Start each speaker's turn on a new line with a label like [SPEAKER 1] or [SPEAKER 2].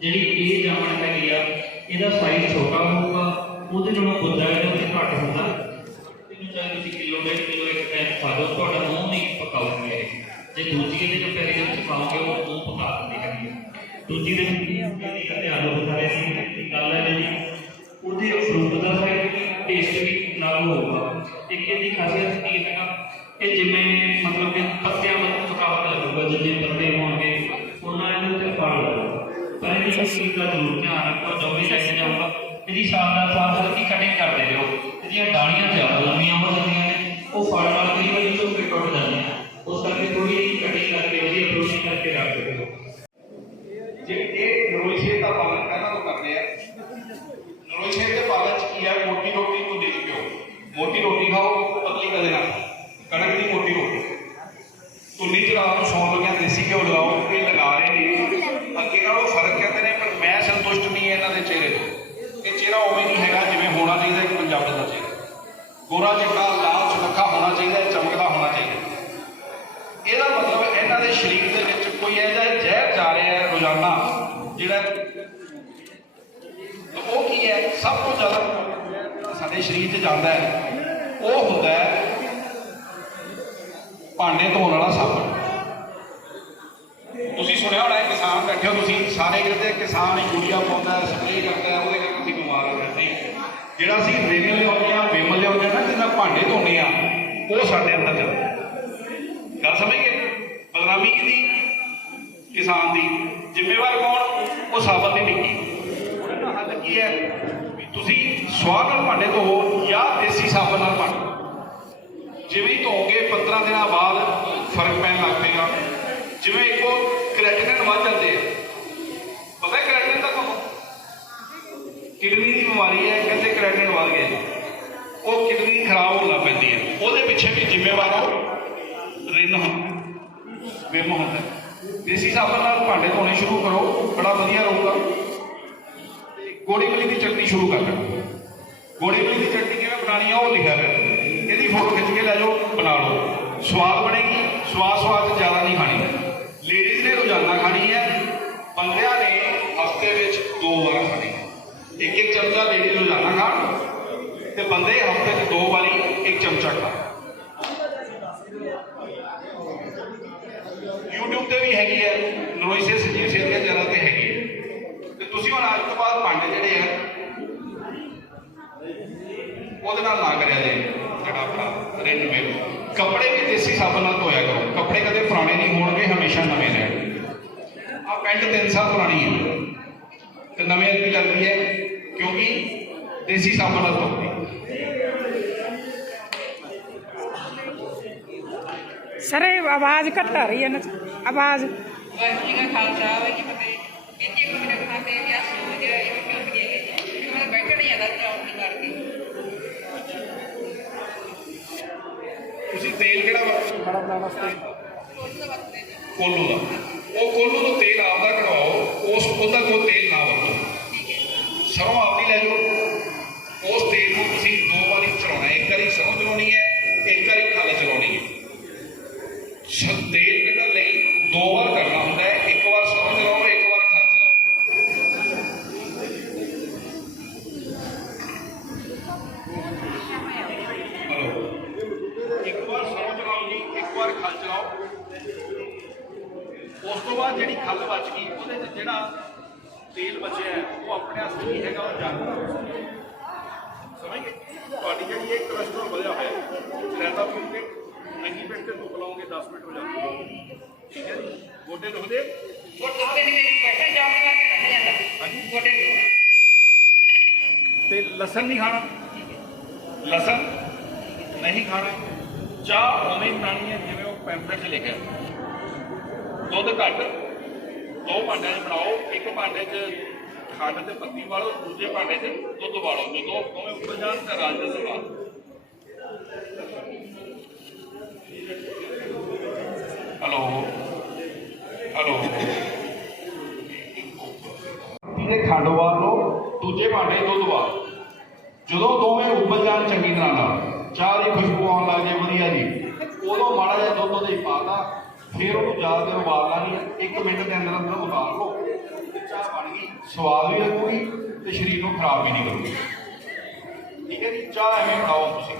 [SPEAKER 1] ਜਿਹੜੀ ਇਹ ਜਾਮਣ ਹੈਗੀ ਆ, ਇਹਦਾ ਸਾਈਜ਼ ਛੋਟਾ ਹੋਊਗਾ, ਉਹਦੇ ਨਾਲੋਂ ਗੁੱਦਾ ਜਿਹੜਾ ਉਹ ਘੱਟ ਹੁੰਦਾ। ਇਹਨੂੰ ਚਾਹੇ ਤੁਸੀਂ ਕਿਲੋ ਡੇਢ ਕਿਲੋ ਇੱਕ ਟਾਈਮ ਖਾ ਲਓ, ਤੁਹਾਡਾ ਮੂੰਹ ਨਹੀਂ ਪਕਾਉਂਗੇ ਇਹ। ਜੇ ਦੂਜੀ ਇਹਦੇ ਜੋ ਪੈਰੇ ਦੇ ਪਾਓਗੇ, ਉਹ ਮੂੰਹ ਪਕਾ ਦਿੰਦੀ ਹੈਗੀ। ਦੂਜੀ ਦੇ ਇਹਦੀ ਕਹਿੰਦੇ ਆਲੂ ਬੁਖਾਰੇ ਸੀ ਗੱਲ ਹੈ ਜੀ ਉਹਦੇ ਫਰੂਟ ਦਾ ਸਾਈਜ਼ ਟੇਸਟ ਵੀ ਨਾਲ ਹੋਊਗਾ। ਇੱਕ ਇਹਦੀ ਖਾਸੀਅਤ ਕੀ ਹੈਗਾ ਇਹ ਜਿਵੇਂ ਮਤਲਬ ਕਿ ਪੱਤਿਆਂ ਨੂੰ ਪਕਾਉਣਾ ਲੱਗੂਗਾ ਜਿੰਨੇ ਪੱਤੇ ਚੀਜ਼ ਦਾ ਜ਼ਰੂਰ ਧਿਆਨ ਰੱਖੋ ਜੋ ਵੀ ਲੈ ਕੇ ਜਾਊਗਾ ਇਹਦੀ ਸ਼ਾਨਦਾਰ ਸਾਫ਼ ਹਲਕੀ ਕਟਿੰਗ ਕਰਦੇ ਰਹੋ। ਇਹਦੀਆਂ ਡਾਣੀਆਂ ਜ਼ਿਆਦਾ ਲੰਮੀਆਂ ਹੋ ਜਾਂਦੀਆਂ ਨੇ ਉਹ ਫਲ ਨਾਲ ਕਈ ਵਾਰੀ ਝੋਕੇ ਟੁੱਟ ਜਾਂਦੇ ਆ ਉਸ ਕਰਕੇ ਥੋੜੀ ਜਿਹੀ ਕਟਿੰਗ ਕਰਕੇ ਉਹਦੀ ਅਪਰੋਚ ਕਰਕੇ ਰੱਖ ਦਿਓ
[SPEAKER 2] ਜੇ ਇਹ ਨਰੋਈ ਸ਼ੇਰ ਦਾ ਪਾਲਣ ਪਹਿਲਾਂ ਤੋਂ ਕਰਦੇ ਆ ਨਰੋਈ ਸ਼ੇਰ ਦੇ ਪਾਲਣ ਚ ਕੀ ਆ ਮੋਟੀ ਰੋਟੀ ਨੂੰ ਦੇਖ ਪਿਓ ਮੋਟੀ ਰੋਟੀ ਖਾਓ ਪਤਲੀ ਕਦੇ ਨਾ ਖਾਓ। ਕਣਕ ਦੀ ਮੋਟੀ ਰੋਟੀ ਤੁੰਨੀ ਚ ਰਾਤ ਨੂੰ ਸੌਣ ਲੱਗਿਆ ਦੇਸੀ ਘਿਓ ਲਗਾਓ ਇਹ ਲਗਾ ਰਹੇ ਨੇ ਅੱਗੇ ਨਾਲੋਂ ਫ਼ਰਕ ਕਹਿੰਦੇ ਨੇ ਪਰ ਮੈਂ ਸੰਤੁਸ਼ਟ ਨਹੀਂ ਇਹਨਾਂ ਦੇ ਚਿਹਰੇ ਤੋਂ ਇਹ ਚਿਹਰਾ ਉਵੇਂ ਨਹੀਂ ਹੈਗਾ ਜਿਵੇਂ ਹੋਣਾ ਚਾਹੀਦਾ ਇੱਕ ਪੰਜਾਬੀ ਦਾ ਚਿਹਰਾ ਗੋਰਾ ਚਿੱਟਾ ਲਾਲ ਸੁਨੱਖਾ ਹੋਣਾ ਚਾਹੀਦਾ ਹੈ, ਚਮਕਦਾ ਹੋਣਾ ਚਾਹੀਦਾ ਇਹਦਾ ਮਤਲਬ ਇਹਨਾਂ ਦੇ ਸਰੀਰ ਦੇ ਵਿੱਚ ਕੋਈ ਇਹਦਾ ਜ਼ਹਿਰ ਜਾ ਰਿਹਾ ਹੈ ਰੋਜ਼ਾਨਾ ਜਿਹੜਾ ਉਹ ਕੀ ਹੈ ਸਭ ਤੋਂ ਜ਼ਿਆਦਾ ਸਾਡੇ ਸਰੀਰ 'ਚ ਜਾਂਦਾ ਹੈ। ਉਹ ਹੁੰਦਾ ਹੈ ਭਾਂਡੇ ਧੋਣ ਵਾਲਾ ਸਾਬਣ ਤੁਸੀਂ ਸੁਣਿਆ ਹੋਣਾ ਕਿਸਾਨ ਬੈਠੇ ਹੋ ਤੁਸੀਂ, ਸਾਰੇ ਕਹਿੰਦੇ ਕਿਸਾਨ ਯੂਰੀਆ ਪਾਉਂਦਾ ਸਪਰੇਅ ਕਰਦਾ ਉਹਦੇ ਕਰਕੇ ਅਸੀਂ ਬਿਮਾਰ ਹੋ ਜਾਂਦੇ ਜਿਹੜਾ ਅਸੀਂ ਰਿਨ ਲਿਆਉਂਦੇ ਆ ਵਿਮ ਲਿਆਉਂਦੇ ਆ ਨਾ ਜਿਹਨਾਂ ਭਾਂਡੇ ਧੋਣੇ ਆ ਉਹ ਸਾਡੇ ਅੰਦਰ ਜਾਂਦਾ ਗੱਲ ਸਮਝ ਗਏ ਬਲਰਾਮੀ ਦੀ, ਕਿਸਾਨ ਦੀ ਜ਼ਿੰਮੇਵਾਰ ਕੌਣ? ਉਹ ਸਾਬਣ ਦੀ ਟਿੱਕੀ ਉਹਦਾ ਹੱਲ ਕੀ ਹੈ? ਸਵਾਹ ਨਾਲ ਭਾਂਡੇ ਧੋਵੋ ਜਾਂ ਦੇਸੀ ਸਾਬਣ ਨਾਲ ਭਾਂਡੇ ਜਿਵੇਂ ਹੀ ਧੋਗੇ 15 ਦਿਨਾਂ ਬਾਅਦ ਫ਼ਰਕ ਪੈਣ ਲੱਗ ਪਏਗਾ। ਜਿਵੇਂ ਇੱਕੋ ਕ੍ਰੈਟਿਨਨ ਵੱਧ ਜਾਂਦੇ ਆ। ਪਤਾ ਹੈ ਕ੍ਰੈਟਿਨਨ ਦਾ ਤੁਹਾਨੂੰ ਕਿਡਨੀ ਦੀ ਬਿਮਾਰੀ ਹੈ, ਕਹਿੰਦੇ ਕ੍ਰੈਟਿਨਨ ਵੱਧ ਗਿਆ। ਉਹ ਕਿਡਨੀ ਖਰਾਬ ਹੋਣ ਲੱਗ ਪੈਂਦੀ ਹੈ। ਉਹਦੇ ਪਿੱਛੇ ਵੀ ਜ਼ਿੰਮੇਵਾਰ ਹੋ ਰਿਨ ਹੁੰਦਾ ਵਿਮ ਦੇਸੀ ਸਾਬਣ ਨਾਲ ਭਾਂਡੇ ਧੋਣੇ ਸ਼ੁਰੂ ਕਰੋ, ਬੜਾ ਵਧੀਆ ਰਹੂਗਾ। ਤੇ ਗੋੜੀ ਮਲੀ ਦੀ ਚਟਨੀ ਸ਼ੁਰੂ ਕਰ ਦਿਓ। ਗੋੜੀ ਮਲੀ ਦੀ ਚਟਨੀ ਕਿਵੇਂ ਬਣਾਉਣੀ ਆ, ਉਹ ਲਿਖਿਆ ਹੋਇਆ ਇਹਦੀ ਫੋਟੋ ਖਿੱਚ ਕੇ ਲੈ ਜਾਓ, ਬਣਾ ਲਓ। ਸਵਾਦ ਬਣੇਗੀ, ਸਵਾਦ ਸਵਾਦ ਜ਼ਿਆਦਾ ਨਹੀਂ ਖਾਣੀ। ਲੇਡੀਜ਼ ਨੇ ਰੋਜ਼ਾਨਾ ਖਾਣੀ ਹੈ, ਬੰਦਿਆਂ ਨੇ ਹਫ਼ਤੇ ਵਿੱਚ ਦੋ ਵਾਰ ਖਾਣੀ। ਇੱਕ ਇੱਕ ਚਮਚਾ ਲੇਡੀਜ਼ ਰੋਜ਼ਾਨਾ ਖਾਣ ਤੇ ਬੰਦੇ ਹਫ਼ਤੇ 'ਚ ਦੋ ਵਾਰੀ ਇੱਕ ਚਮਚਾ ਖਾਣ। YouTube ਤੇ ਵੀ ਹੈਗੀ ਹੈ ਨੋਇਸਿਸ ਜੀ ਸਿਰ ਦੇ ਚੈਨਲ ਤੇ ਹੈਗੀ ਹੈ। ਤੇ ਤੁਸੀਂ ਹੁਣ ਅੱਜ ਤੋਂ ਬਾਅਦ ਭਾਂਡੇ ਜਿਹੜੇ ਉਹਦੇ ਨਾਲ ਨਾ ਕਰਿਆ ਜੇ ਜਿਹੜਾ ਆਪਣਾ ਰਿੰਨ ਮੇਲ। ਕੱਪੜੇ ਵੀ ਦੇਸੀ ਸਾਬਣ ਨਾਲ ਧੋਇਆ ਕਰੋ। ਕੱਪੜੇ ਕਦੇ ਪੁਰਾਣੇ ਨਹੀਂ ਹੋਣਗੇ ਹਮੇਸ਼ਾ ਨਵੇਂ ਰਹਿਣਗੇ ਆ ਪੈਂਟ 3 ਸਾਲ ਪੁਰਾਣੀ ਹੈ। ਤੇ ਨਵੇਂ ਦੀ ਲੱਗਦੀ ਹੈ? ਕਿਉਂਕਿ ਦੇਸੀ ਸਾਬਣ ਨਾਲ ਧੋਤੀ।
[SPEAKER 3] ਸਰ ਆਵਾਜ਼ ਘੱਟ ਆ ਰਹੀ ਹੈ ਨਾ। ਆਵਾਜ਼।
[SPEAKER 4] ਵਾਹਿਗੁਰੂ ਜੀ ਕਾ ਖਾਲਸਾ ਵਾਹਿਗੁਰੂ ਜੀ ਕੀ ਫਤਿਹ।
[SPEAKER 2] ਬਣਾਉਣ ਵਾਸਤੇ। ਕੋਲੂ ਦਾ। ਉਹ ਕੋਲੂ ਤੋਂ ਤੇਲ ਆਪਦਾ ਕਢਵਾਓ, ਉਸ ਉਹਦਾ ਕੋਈ ਤੇਲ ਨਾ ਵਰਤੋ। ਸਰੋਂ ਆਪਦੀ ਲੈ ਜਾਓ। ਉਸ ਤੇਲ ਨੂੰ ਤੁਸੀਂ ਦੋ ਵਾਰੀ ਚਲਾਉਣਾ ਇੱਕ ਵਾਰੀ ਸਰੋਂ ਚਲਾਉਣੀ ਹੈ, ਇੱਕ ਵਾਰੀ ਖਲ ਚਲਾਉਣੀ ਹੈ। ਸ- ਖੱਲ ਬਚ ਗਈ। ਉਹਦੇ 'ਚ ਜਿਹੜਾ ਤੇਲ ਬਚਿਆ ਹੈ, ਉਹ ਆਪਣੇ ਵਾਸਤੇ ਕੀ ਹੈਗਾ ਉਹ ਜਾਨਵਰ ਸਮਝ? ਗਏ ਤੁਹਾਡੀ ਜਿਹੜੀ ਇਹ ਕੋਲੇਸਟ੍ਰੋਲ ਵਧਿਆ ਹੋਇਆ ਹੈ ਰਹਿਤਾ ਪੀਓਗੇ ਨੰਗੀ ਪੇਟ ਤੇ ਧੁੱਪ ਲਾਓਗੇ 10 ਮਿੰਟ ਹੋ ਜਾਂਦੇ ਠੀਕ ਹੈ ਜੀ? ਗੋਡੇ ਦੁਖਦੇ?
[SPEAKER 4] ਉਹ ਉੱਤੇ ਨਹੀਂ ਬੈਠਾ ਚੌਂਕ ਕਰਕੇ ਬੈਠ ਜਾਂਦਾ।
[SPEAKER 2] ਹਾਂਜੀ।
[SPEAKER 4] ਗੋਡੇ
[SPEAKER 2] ਤੇ ਲਸਣ ਨਹੀਂ ਖਾਣਾ? ਲਸਣ ਨਹੀਂ ਖਾਣਾ। ਚਾਹ ਉਵੇਂ ਹੀ ਬਣਾਉਣੀ ਹੈ ਜਿਵੇਂ ਉਹ ਪੈਂਪਲੇਟ 'ਚ ਲਿਖਿਆ। ਦੁੱਧ ਘੱਟ। ਦੋ ਭਾਂਡਿਆਂ 'ਚ ਬਣਾਓ, ਇੱਕ ਭਾਂਡੇ 'ਚ ਖੰਡ ਤੇ ਪੱਤੀ ਵਾਲੋ, ਦੂਜੇ ਭਾਂਡੇ 'ਚ ਦੁੱਧ ਵਾਲੋ ਜਦੋਂ ਦੋਵੇਂ ਉੱਪਰ ਜਾਣ ਤਾਂ ਰਾਜ ਦਾ ਸਵਾਦ। Hello hello. ਇਹਦੇ ਖੰਡ ਵਾਲ ਲਓ ਦੂਜੇ ਭਾਂਡੇ 'ਚ ਦੁੱਧ ਵਾਲੋ। ਜਦੋਂ ਦੋਵੇਂ ਉੱਬਲ ਜਾਣ ਚੰਗੀ ਤਰ੍ਹਾਂ ਨਾਲ ਚਾਹ ਦੀ ਖੁਸ਼ਬੂ ਆਉਣ ਲੱਗ ਜਾਏ, ਵਧੀਆ ਜੀ। ਉਦੋਂ ਮਾੜਾ ਜਿਹਾ ਦੁੱਧ ਉਹਦੇ 'ਚ ਪਾਤਾ ਫਿਰ ਉਹਨੂੰ ਜ਼ਿਆਦਾ ਦੇਰ ਉਬਾਲਣਾ ਨਹੀਂ ਇੱਕ ਮਿੰਟ ਦੇ ਅੰਦਰ ਅੰਦਰ ਉਤਾਰ ਲਓ। ਤੇ ਚਾਹ ਬਣੇਗੀ ਸਵਾਦ ਵੀ ਲੱਗੂਗੀ ਤੇ ਸਰੀਰ ਨੂੰ ਖਰਾਬ ਵੀ ਨਹੀਂ ਕਰੂਗੀ। ਠੀਕ ਹੈ ਜੀ? ਚਾਹ ਐਵੇਂ ਬਣਾਓ ਤੁਸੀਂ।